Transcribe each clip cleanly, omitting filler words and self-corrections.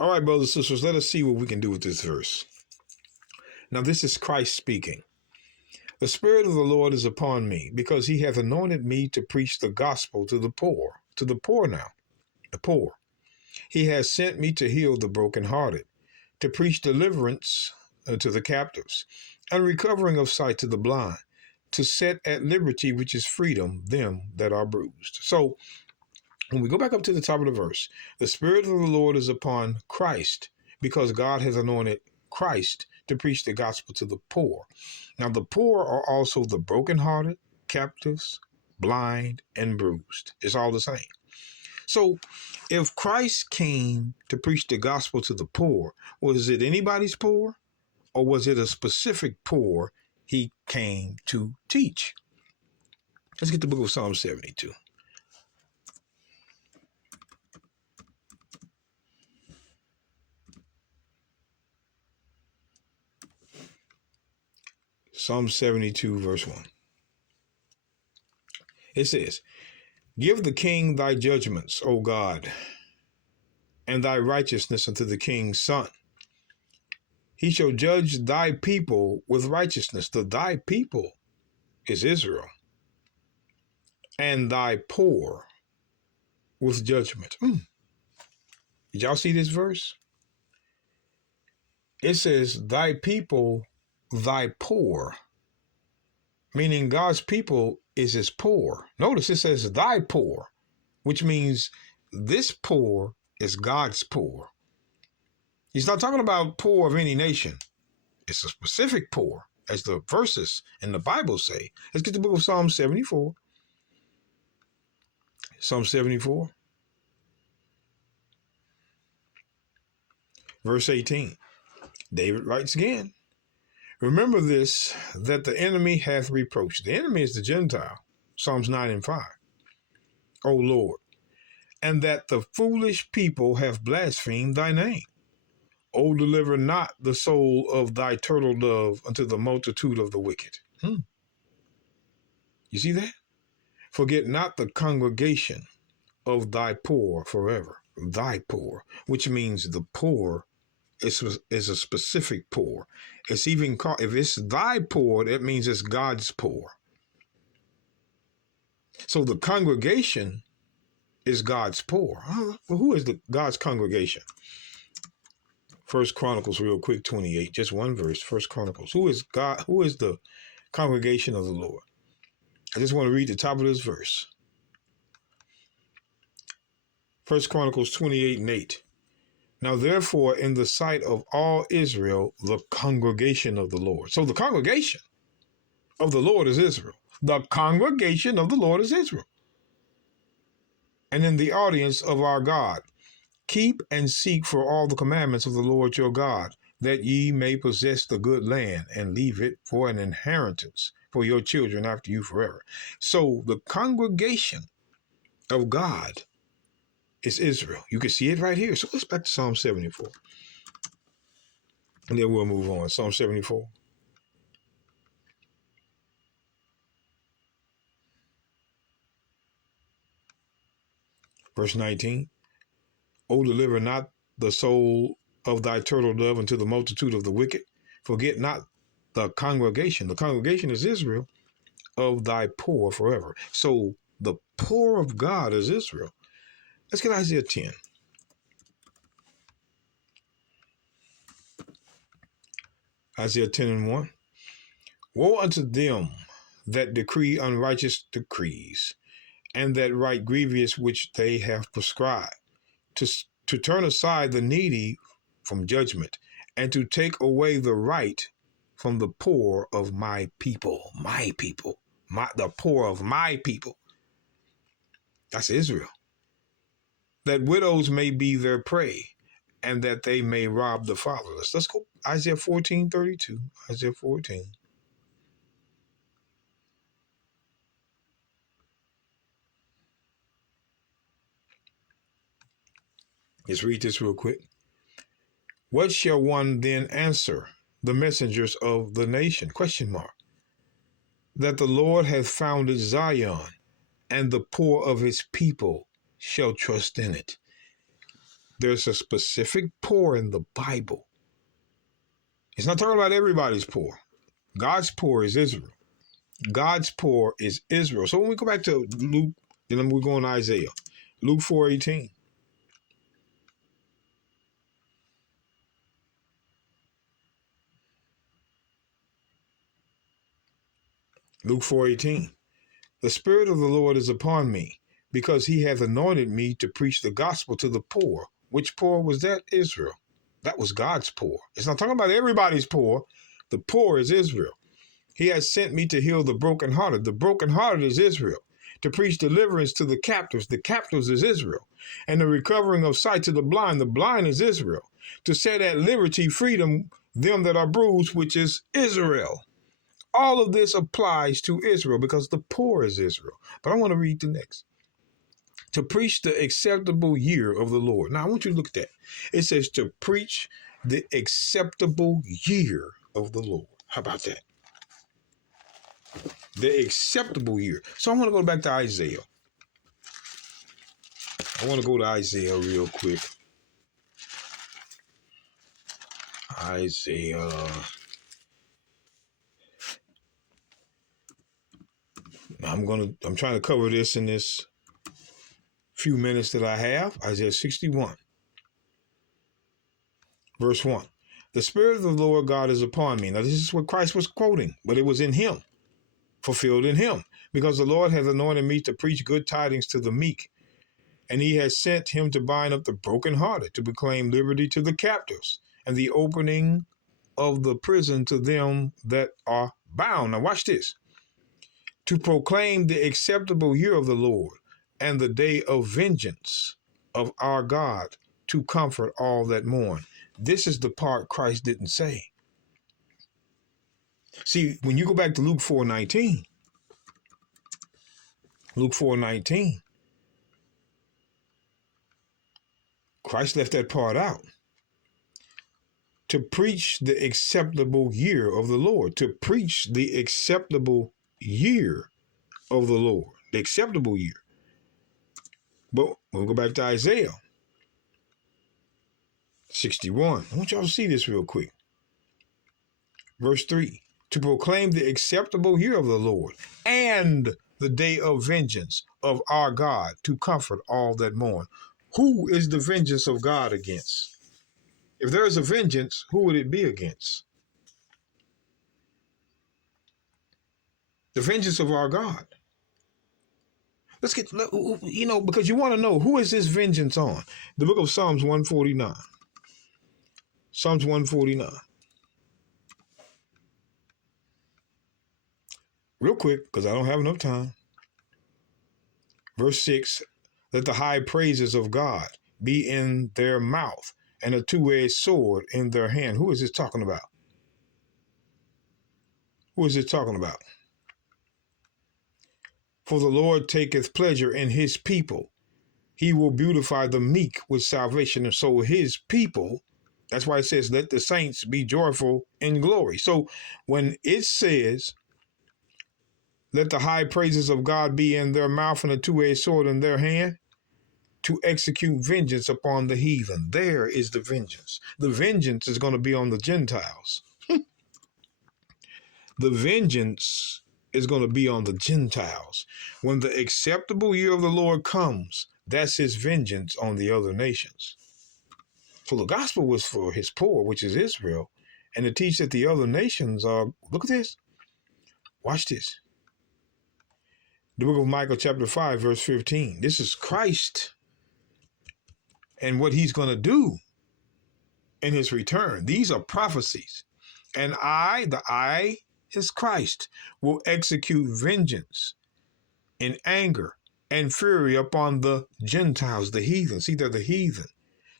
All right, brothers and sisters, let us see what we can do with this verse. Now, this is Christ speaking. The Spirit of the Lord is upon me, because he hath anointed me to preach the gospel to the poor now, the poor. He has sent me to heal the brokenhearted, to preach deliverance to the captives, and recovering of sight to the blind, to set at liberty, which is freedom, them that are bruised. So, when we go back up to the top of the verse, the Spirit of the Lord is upon Christ, because God has anointed Christ to preach the gospel to the poor. Now, the poor are also the brokenhearted, captives, blind, and bruised. It's all the same. So, if Christ came to preach the gospel to the poor, was it anybody's poor, or was it a specific poor he came to teach? Let's get the book of Psalm 72. Psalm 72, verse 1. It says, Give the king thy judgments, O God, and thy righteousness unto the king's son. He shall judge thy people with righteousness. Thy people is Israel, and thy poor with judgment. Did y'all see this verse? It says, thy people, thy poor, meaning God's people is his poor. Notice it says thy poor, which means this poor is God's poor. He's not talking about poor of any nation. It's a specific poor, as the verses in the Bible say. Let's get the book of Psalm 74. Psalm 74, verse 18. David writes again, Remember this, that the enemy hath reproached. The enemy is the Gentile. Psalms 9 and 5. O Lord, and that the foolish people have blasphemed thy name. O deliver not the soul of thy turtle dove unto the multitude of the wicked. You see that? Forget not the congregation of thy poor forever. Thy poor, which means the poor is a specific poor. It's even called, if it's thy poor, that means it's God's poor. So the congregation is God's poor. Well, who is God's congregation? First Chronicles, real quick, 28, just one verse. First Chronicles. Who is God? Who is the congregation of the Lord? I just want to read the top of this verse. First Chronicles 28 and 8. Now, therefore, in the sight of all Israel, the congregation of the Lord. So the congregation of the Lord is Israel. The congregation of the Lord is Israel. And in the audience of our God, keep and seek for all the commandments of the Lord your God, that ye may possess the good land and leave it for an inheritance for your children after you forever. So the congregation of God is Israel. You can see it right here. So let's back to Psalm 74. And then we'll move on. Psalm 74. Verse 19. O deliver not the soul of thy turtle dove unto the multitude of the wicked. Forget not the congregation. The congregation is Israel, of thy poor forever. So the poor of God is Israel. Let's get Isaiah 10. Isaiah 10 and 1. Woe unto them that decree unrighteous decrees, and that write grievous which they have prescribed, to turn aside the needy from judgment, and to take away the right from the poor of my people. My people. The poor of my people. That's Israel. That widows may be their prey, and that they may rob the fatherless. Let's go Isaiah 14:32. Isaiah 14. Let's read this real quick. What shall one then answer the messengers of the nation? Question mark. That the Lord hath founded Zion, and the poor of his people shall trust in it. There's a specific poor in the Bible. It's not talking about everybody's poor. God's poor is Israel. God's poor is Israel. So when we go back to Luke, then we're going to Isaiah. Luke 4:18. Luke 4:18. The Spirit of the Lord is upon me, because he hath anointed me to preach the gospel to the poor. Which poor was that? Israel. That was God's poor. It's not talking about everybody's poor. The poor is Israel. He has sent me to heal the brokenhearted. The brokenhearted is Israel. To preach deliverance to the captives. The captives is Israel. And the recovering of sight to the blind. The blind is Israel. To set at liberty freedom them that are bruised, which is Israel. All of this applies to Israel because the poor is Israel. But I want to read the next. To preach the acceptable year of the Lord. Now, I want you to look at that. It says to preach the acceptable year of the Lord. How about that? The acceptable year. So I want to go back to Isaiah. I want to go to Isaiah real quick. Isaiah. I'm trying to cover this in this few minutes that I have. Isaiah 61. Verse 1. The Spirit of the Lord God is upon me. Now this is what Christ was quoting, but it was in him, fulfilled in him, because the Lord hath anointed me to preach good tidings to the meek, and he has sent him to bind up the brokenhearted, to proclaim liberty to the captives, and the opening of the prison to them that are bound. Now watch this. To proclaim the acceptable year of the Lord, and the day of vengeance of our God, to comfort all that mourn. This is the part Christ didn't say. See, when you go back to Luke 4:19, Christ left that part out. To preach the acceptable year of the Lord. To preach the acceptable year of the Lord. The acceptable year. But we'll go back to Isaiah 61. I want y'all to see this real quick. Verse 3. To proclaim the acceptable year of the Lord and the day of vengeance of our God, to comfort all that mourn. Who is the vengeance of God against? If there is a vengeance, who would it be against? The vengeance of our God. Let's get, because you want to know, who is this vengeance on? The book of Psalms 149. Psalms 149. Real quick, because I don't have enough time. Verse 6, let the high praises of God be in their mouth, and a two-edged sword in their hand. Who is this talking about? Who is it talking about? For the Lord taketh pleasure in his people. He will beautify the meek with salvation. And so his people, that's why it says, let the saints be joyful in glory. So when it says, let the high praises of God be in their mouth and a two-edged sword in their hand, to execute vengeance upon the heathen. There is the vengeance. The vengeance is going to be on the Gentiles. The vengeance is going to be on the Gentiles. When the acceptable year of the Lord comes, that's his vengeance on the other nations. So the gospel was for his poor, which is Israel, and to teach that the other nations are, look at this. Watch this. The book of Micah chapter 5, verse 15. This is Christ and what he's going to do in his return. These are prophecies. And the I is Christ, will execute vengeance in anger and fury upon the Gentiles, the heathen. See, they're the heathen,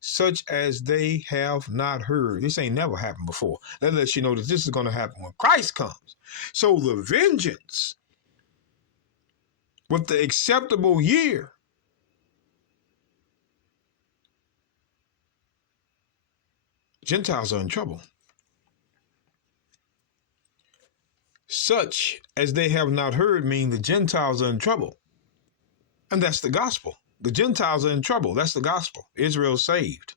such as they have not heard. This ain't never happened before. That lets you know that this is going to happen when Christ comes. So the vengeance with the acceptable year, Gentiles are in trouble. Such as they have not heard mean the Gentiles are in trouble. And that's the gospel. The Gentiles are in trouble. That's the gospel. Israel's saved.